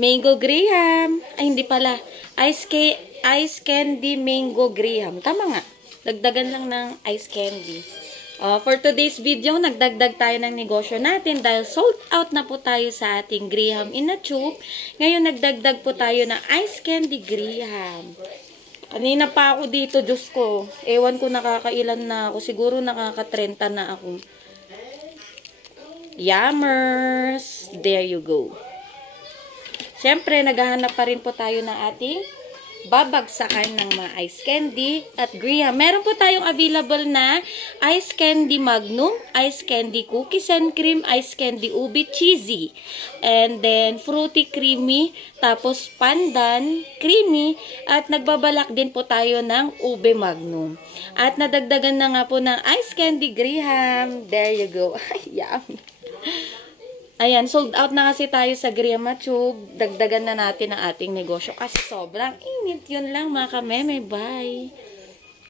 Mango Graham. Ay, hindi pala. Ice candy mango Graham. Tama nga. Dagdagan lang ng ice candy. For today's video, nagdagdag tayo ng negosyo natin dahil sold out na po tayo sa ating Graham in a tube. Ngayon, nagdagdag po tayo ng ice candy Graham. Kanina pa ako dito, Diyos ko. Ewan ko nakakailan na ako. Siguro nakaka-30 na ako. Yummers! There you go. Siyempre, naghahanap pa rin po tayo ng ating babagsakan ng mga ice candy at Graham. Meron po tayong available na ice candy magnum, ice candy cookies and cream, ice candy ubi cheesy, and then fruity creamy, tapos pandan creamy, at nagbabalak din po tayo ng ube magnum. At nadagdagan na nga po ng ice candy Graham. There you go. Ay, yummy. Ayan, sold out na kasi tayo sa Graham Tube. Dagdagan na natin ang ating negosyo kasi sobrang init. Yun lang mga kameme. Bye!